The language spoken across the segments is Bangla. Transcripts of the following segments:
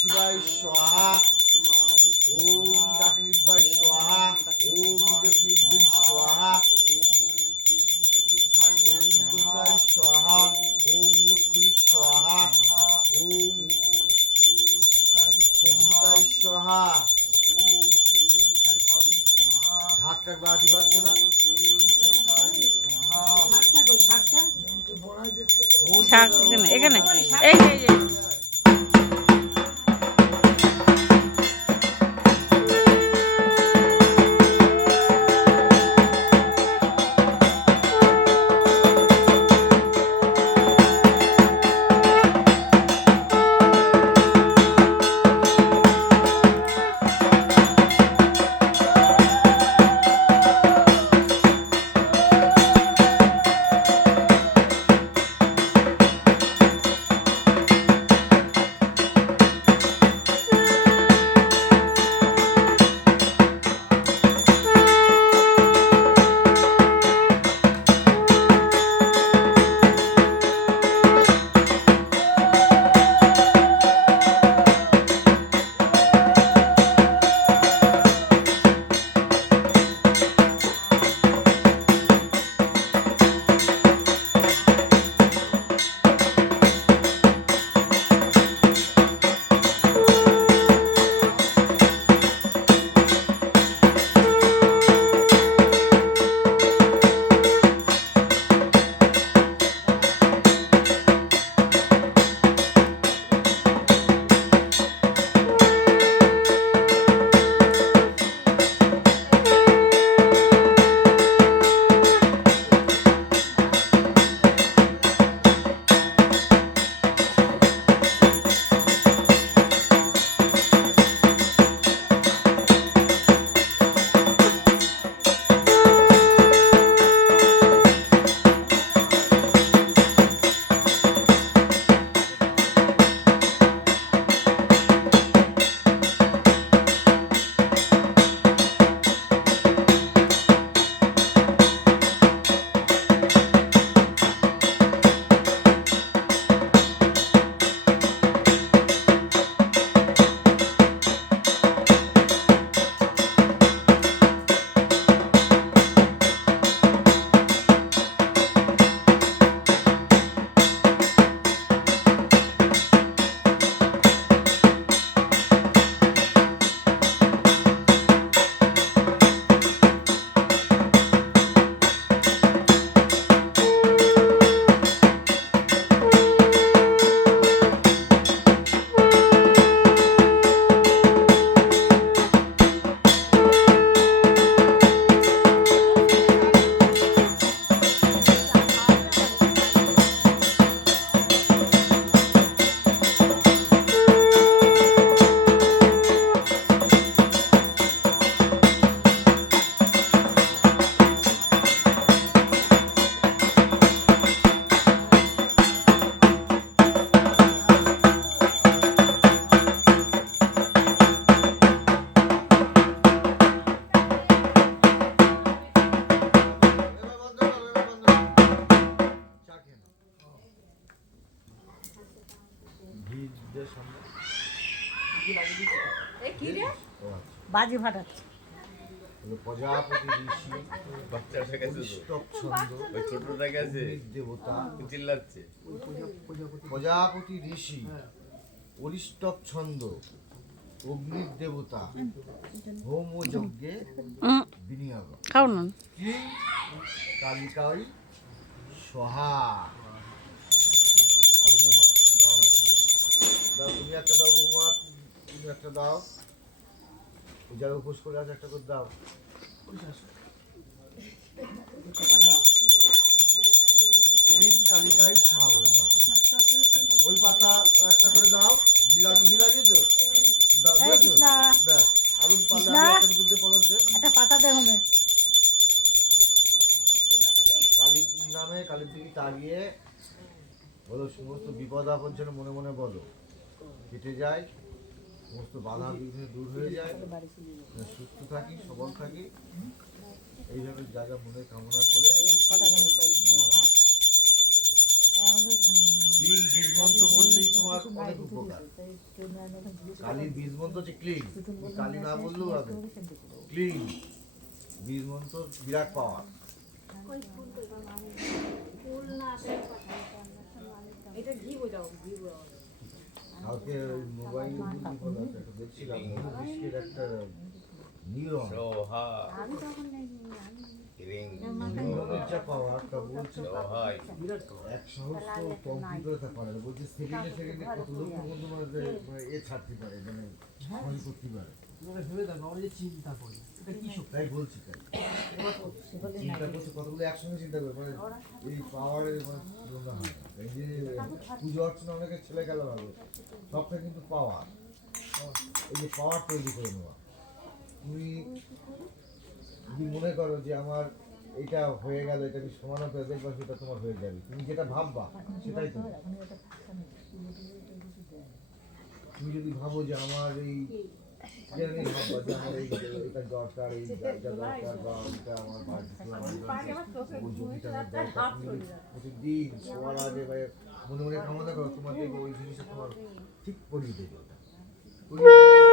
শিবায় স্বাহা, ওম ডাকিনীবায় স্বাহা, ওম ডাকিনীবায় স্বাহা, ওম দুর্গায় স্বাহা, ওম লক্ষ্মী স্বাহা, ওম চন্দ্রিকায় স্বাহা। ঢাকটা বাড়ি পাচ্ছে না, এখানে এই যে বাজি ফাটাচ্ছে। প্রজাপতি ঋষি, বাচ্চাটা গেছে অরিষ্টক ছন্দ, ওই ছোটটা গেছে দেবতা। চিল্লাচ্ছে। প্রজাপতি ঋষি, অরিষ্টক ছন্দ, অগ্নির দেবতা, হোম ও যজ্ঞে বিনিয়োগ। খাও না। কি কালিকাই সহা। দাও, তুমি একটা দাও বৌমা, তুমি একটা দাও, যারা উপোস করে আছে একটা করে দাও। কালিকাই সহা বলে দাও। ওই পাতা একটা করে দাও, জিলাপি জিলাপি তো দাও, দেখ আরো একটা পাতা দে হবে। কালী নামে কালীর দিকে তাড়িয়ে বলো, সমস্ত বিপদ আপদ যেন মনে মনে বলো কেটে যায়, সমস্ত বাধা বিঘ্ন দূর হয়ে যায়, সুস্থ থাকি, সবল থাকি, এইভাবে যা যা মনে কামনা করে ক্লিন বীজ মন্ত্র বললেই তোমার অনেক উপকার। কালীর বীজ মন্ত্র হচ্ছে ক্লিন, কালী না বললেও হবে, ক্লিন বীজ মন্ত্র বিরাট পাওয়ার। কালকে মোবাইলে একটা দেখছিলাম মস্তিষ্কের একটা নিউরন সোহা রিং নিউরনের যা পাওয়ার তা বলছে সোহাই 100 কম্পিউটারে তা পারে না। বলছে সেকেন্ডে সেকেন্ডে কত লক্ষ বন্ধু মানে এ ছাড়তে পারে, মানে ফোন করতে পারে। তাই বলছি, তাই চিন্তা করছে কতগুলো একসঙ্গে চিন্তা করে, মানে এই পাওয়ারের মানে তুলনা হয় না। এই যে পুজো অর্চনা অনেকে ছেলে খেলা ভাবে, সবটা কিন্তু পাওয়ার। এই যে পাওয়ার তৈরি করে নেওয়া, তুমি যদি মনে করো যে আমার এটা হয়ে গেল, এটা আমি সমান করে দেখবা, সেটা তোমার হয়ে যাবে। তুমি যেটা ভাববা সেটাই তোমার। তুমি যদি ভাবো যে আমার এই যেটা নিয়ে ভাববা যে আমার এই এটা দরকার, এই এটা দরকার, বা এটা আমার বাড়িতে আমার ওই জমিটা আমার দরকার, তুমি প্রতিদিন শোয়ার আগে বা মনে মনে কামনা করো, তোমার দেখবো ওই জিনিসটা তোমার ঠিক করিয়ে দেবে। করিয়ে দেবে।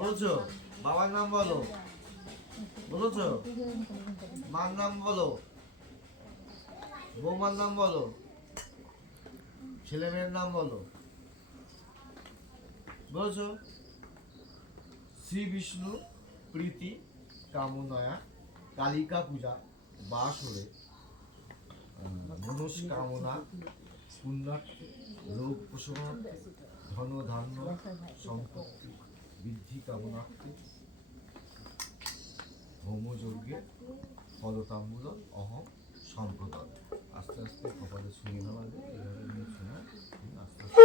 বলছো বাবার নাম বলো, বলছো মার নাম বলো, বৌমার নাম বলো, ছেলে মেয়ের নাম বলো, বলছো শ্রী বিষ্ণু প্রীতি কামনায়া কালিকা পূজা বাসরে মনস্কামনা পুণ্যার্থে রোগ প্রশমনার্থে ধন ধান্য সম্পত্তি বৃদ্ধি কামনার্থে হোমযজ্ঞে ফলতাম্বুল অহম সম্প্রদান। আস্তে আস্তে কপালে শুনে নেওয়া যায়, এইভাবে নিয়ে শোনা আস্তে আস্তে।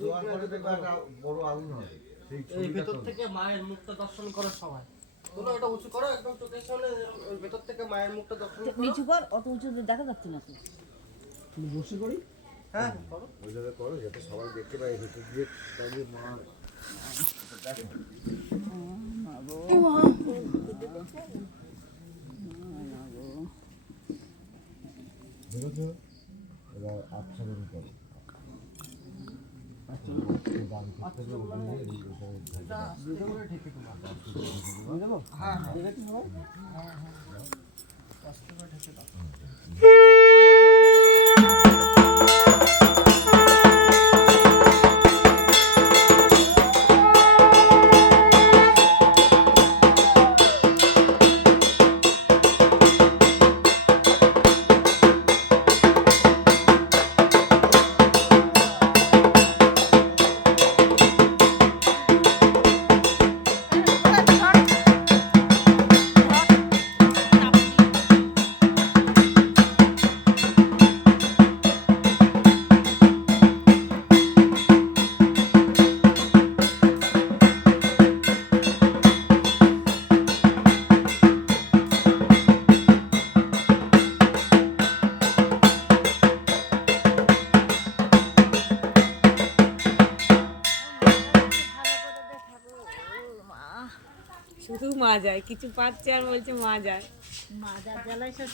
দোয়া করে দেখবা একটা বড় আগুন হবে, সেই এই ছবিটা ভেতর তোলো। থেকে মায়ের মুখটা দর্শন করো সবাই। তোলো এটা উঁচু করো, একদম চোখের সামনে ওই ভেতর থেকে মায়ের মুখটা দর্শন করো। নিচু কর, অত উঁচু দেখা যাচ্ছে না তো। বসে করি, হ্যাঁ করো। ওই জায়গায় করো যাতে সবাই দেখতে পায় ভেতর দিয়ে, তাহলে মা দেখো। বুঝেছো? এবার আচ্ছা করে করো। দাম করতে হবে, ওগুলো নিয়ে এই বিষয়ে হ্যাঁ হ্যাঁ দেখেছি সবাই, হ্যাঁ হ্যাঁ কষ্ট করে ঢেকে দাও। মা যায়, কিছু পাচ্ছে আর বলছে মা যায়। মা যা জ্বালায় সব